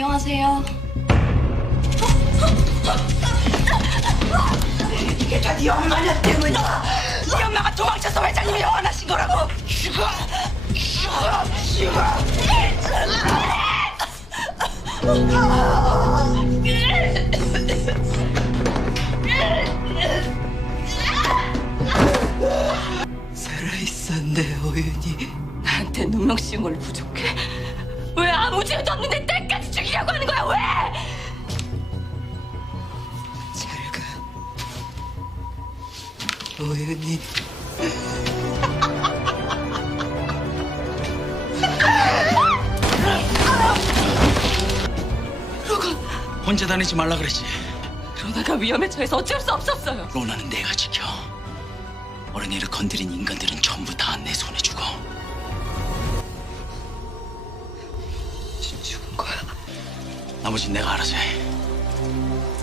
안녕하세요. 이게 다 네 엄마냐 때문이야. 네 엄마가 도망쳐서 회장님이 원하신 거라고. 죽어, 죽어, 죽어. 살아있었네 오윤이. 나한테 누명 씌운 걸로 부족해. 왜 아무 죄도 없는데 때까지 죽이려고 하는 거야? 왜? 잘가 오윤이. 혼자 다니지 말라 그랬지. 로나가 위험에 처해서 어쩔 수 없었어요. 로나는 내가 지켜. 어린이를 건드린 인간들은 전부 나머지 내가 알아서 해.